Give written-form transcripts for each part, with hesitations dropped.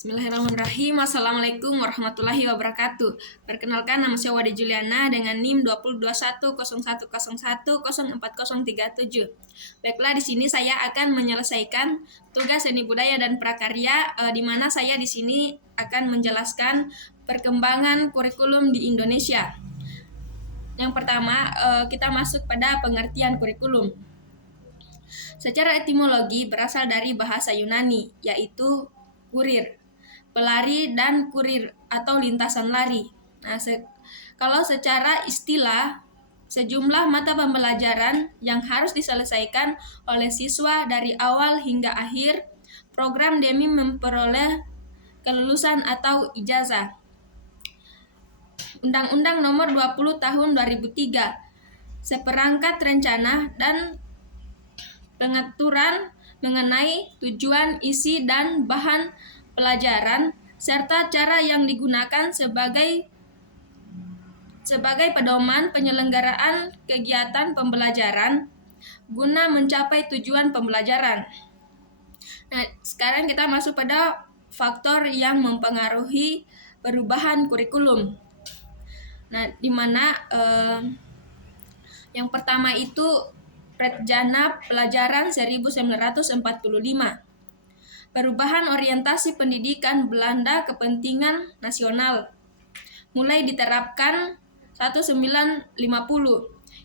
Bismillahirrahmanirrahim. Assalamualaikum warahmatullahi wabarakatuh. Perkenalkan, nama saya Wade Juliana dengan NIM 20210110404037. Baiklah, di sini saya akan menyelesaikan tugas seni budaya dan prakarya, di mana saya di sini akan menjelaskan perkembangan kurikulum di Indonesia. Yang pertama, kita masuk pada pengertian kurikulum. Secara etimologi berasal dari bahasa Yunani, yaitu kurir, pelari dan kurir atau lintasan lari. Nah, kalau secara istilah, sejumlah mata pembelajaran yang harus diselesaikan oleh siswa dari awal hingga akhir program demi memperoleh kelulusan atau ijazah. Undang-Undang Nomor 20 Tahun 2003, seperangkat rencana dan pengaturan mengenai tujuan, isi, dan bahan pelajaran, serta cara yang digunakan sebagai pedoman penyelenggaraan kegiatan pembelajaran guna mencapai tujuan pembelajaran. Nah, sekarang kita masuk pada faktor yang mempengaruhi perubahan kurikulum. Nah, di mana yang pertama itu Rencana Pelajaran 1945. Perubahan orientasi pendidikan Belanda kepentingan nasional mulai diterapkan 1950.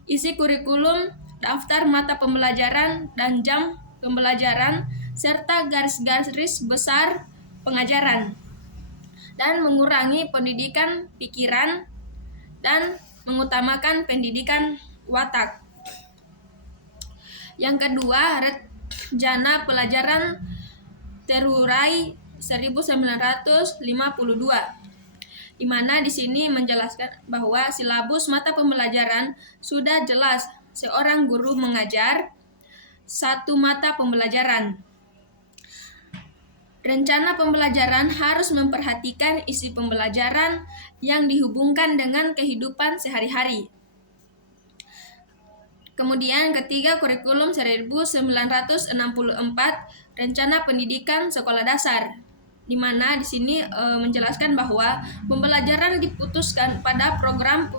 Isi kurikulum, daftar mata pembelajaran dan jam pembelajaran serta garis-garis besar pengajaran, dan mengurangi pendidikan pikiran dan mengutamakan pendidikan watak. Yang kedua, Rencana Pelajaran Terurai 1952, di mana di sini menjelaskan bahwa silabus mata pembelajaran sudah jelas, seorang guru mengajar satu mata pembelajaran. Rencana pembelajaran harus memperhatikan isi pembelajaran yang dihubungkan dengan kehidupan sehari-hari. Kemudian ketiga, kurikulum 1964, Rencana Pendidikan Sekolah Dasar, di mana di sini menjelaskan bahwa pembelajaran diputuskan pada program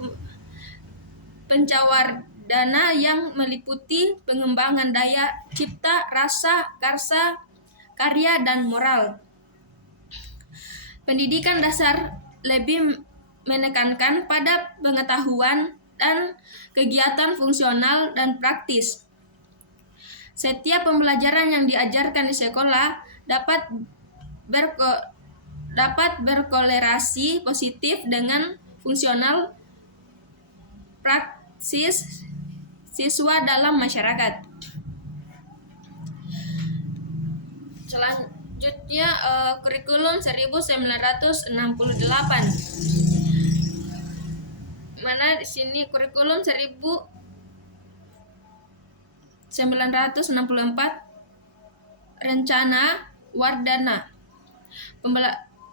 pencawardana yang meliputi pengembangan daya cipta, rasa, karsa, karya, dan moral. Pendidikan dasar lebih menekankan pada pengetahuan dan kegiatan fungsional dan praktis. Setiap pembelajaran yang diajarkan di sekolah dapat berkolerasi positif dengan fungsional praksis siswa dalam masyarakat. Selanjutnya, kurikulum 1968. Mana di sini kurikulum 1964, Rencana Wardana,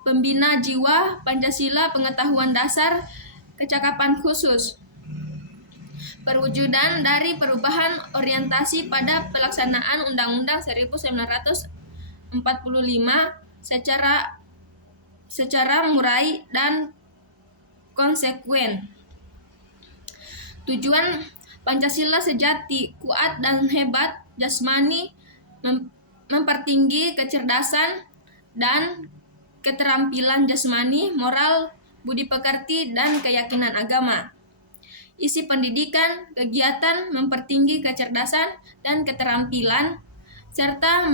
Pembina Jiwa Pancasila, Pengetahuan Dasar, Kecakapan Khusus. Perwujudan dari perubahan orientasi pada pelaksanaan Undang-Undang 1945 secara murai dan konsekuen. Tujuan Pancasila sejati, kuat dan hebat jasmani, mempertinggi kecerdasan dan keterampilan jasmani, moral, budi pekerti, dan keyakinan agama. Isi pendidikan, kegiatan mempertinggi kecerdasan dan keterampilan, serta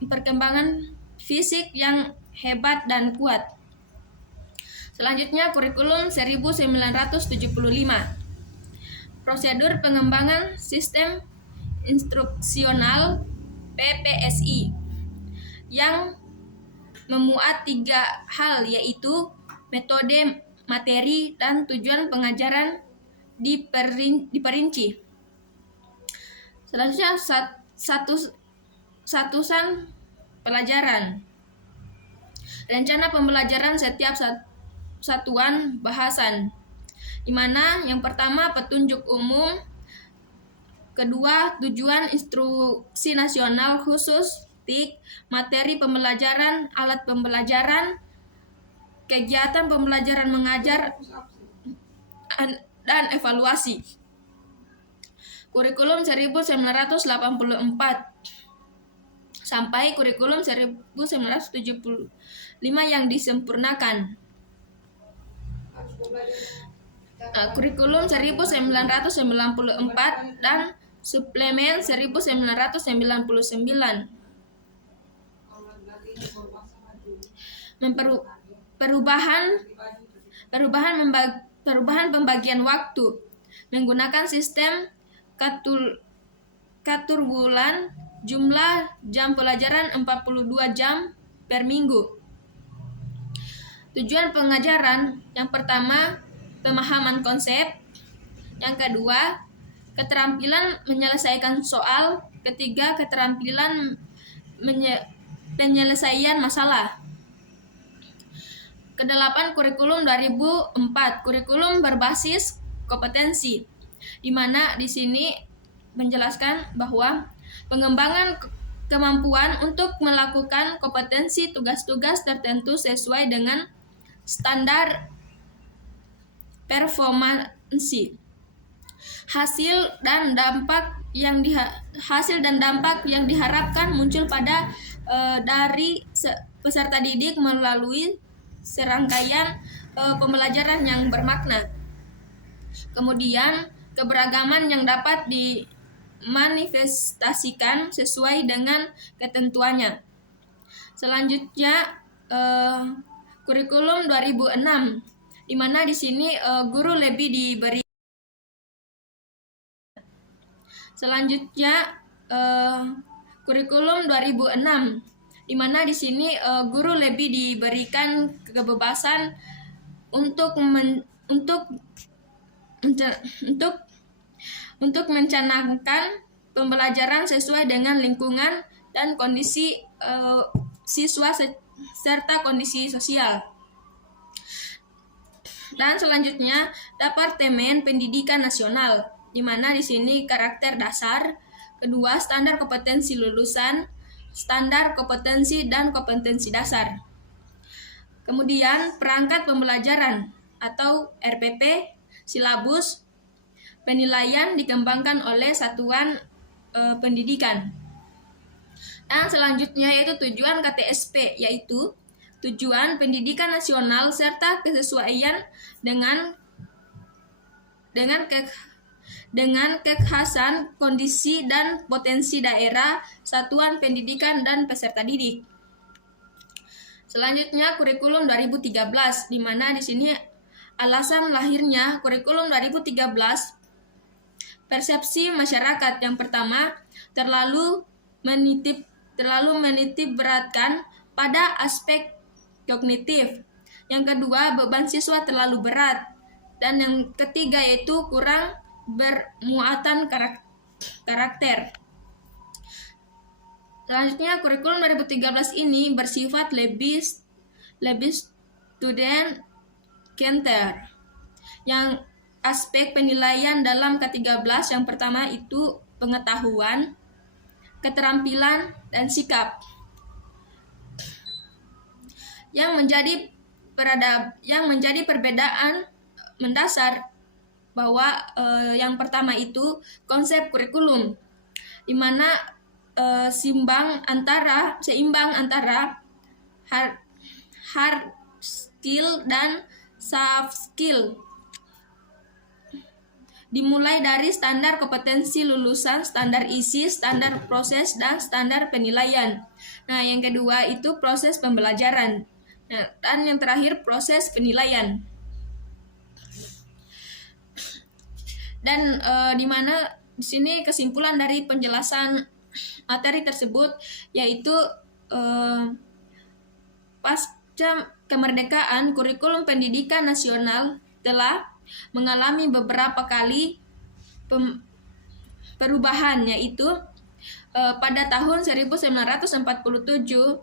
perkembangan fisik yang hebat dan kuat. Selanjutnya, kurikulum 1975. Prosedur pengembangan sistem instruksional PPSI yang memuat 3 hal, yaitu metode, materi, dan tujuan pengajaran diperinci. Selanjutnya, satusan pelajaran. Rencana pembelajaran setiap satuan bahasan, di mana yang pertama petunjuk umum, kedua tujuan instruksi nasional khusus, didaktik, materi pembelajaran, alat pembelajaran, kegiatan pembelajaran mengajar, dan evaluasi. Kurikulum 1984 sampai kurikulum 1975 yang disempurnakan. Kurikulum 1994 dan suplemen 1999. Perubahan pembagian waktu menggunakan sistem catur bulan, jumlah jam pelajaran 42 jam per minggu. Tujuan pengajaran yang pertama, pemahaman konsep. Yang kedua, keterampilan menyelesaikan soal. Ketiga, keterampilan penyelesaian masalah. Kedelapan, kurikulum 2004, kurikulum berbasis kompetensi, di mana di sini menjelaskan bahwa pengembangan kemampuan untuk melakukan kompetensi tugas-tugas tertentu sesuai dengan standar performansi. Hasil dan dampak yang diharapkan muncul pada dari peserta didik melalui serangkaian pembelajaran yang bermakna. Kemudian, keberagaman yang dapat dimanifestasikan sesuai dengan ketentuannya. Selanjutnya, kurikulum 2006, di mana di sini guru lebih diberi. Selanjutnya, kurikulum 2006, di mana di sini guru lebih diberikan kebebasan untuk mencanangkan pembelajaran sesuai dengan lingkungan dan kondisi siswa serta kondisi sosial. Dan selanjutnya, Departemen Pendidikan Nasional, di mana di sini karakter dasar, kedua standar kompetensi lulusan, standar kompetensi dan kompetensi dasar. Kemudian perangkat pembelajaran atau RPP, silabus, penilaian dikembangkan oleh satuan pendidikan. Dan selanjutnya yaitu tujuan KTSP, yaitu tujuan pendidikan nasional serta kesesuaian dengan kekhasan kondisi dan potensi daerah, satuan pendidikan dan peserta didik. Selanjutnya kurikulum 2013, di mana di sini alasan lahirnya kurikulum 2013. Persepsi masyarakat yang pertama terlalu menitik beratkan pada aspek kognitif. Yang kedua, beban siswa terlalu berat. Dan yang ketiga yaitu kurang bermuatan karakter. Selanjutnya, kurikulum 2013 ini bersifat lebih student centered. Yang aspek penilaian dalam K13 yang pertama itu pengetahuan, keterampilan, dan sikap. Yang menjadi perbedaan mendasar bahwa yang pertama itu konsep kurikulum, di mana seimbang antara hard skill dan soft skill. Dimulai dari standar kompetensi lulusan, standar isi, standar proses, dan standar penilaian. Nah, yang kedua itu proses pembelajaran. Nah, dan yang terakhir proses penilaian. Dan di mana di sini kesimpulan dari penjelasan materi tersebut yaitu pasca kemerdekaan kurikulum pendidikan nasional telah mengalami beberapa kali perubahan, yaitu pada tahun 1947, 1952,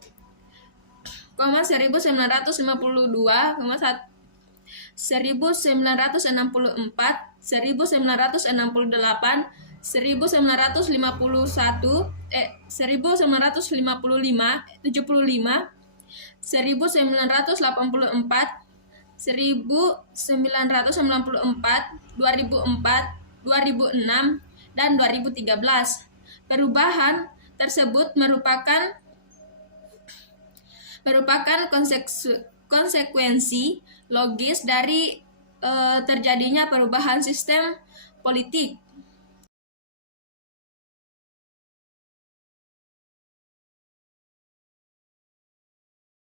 1964, 1968, 1955, 1985, 1984, 1994, 2004, 2006, dan 2013. Perubahan tersebut merupakan konsekuensi logis dari terjadinya perubahan sistem politik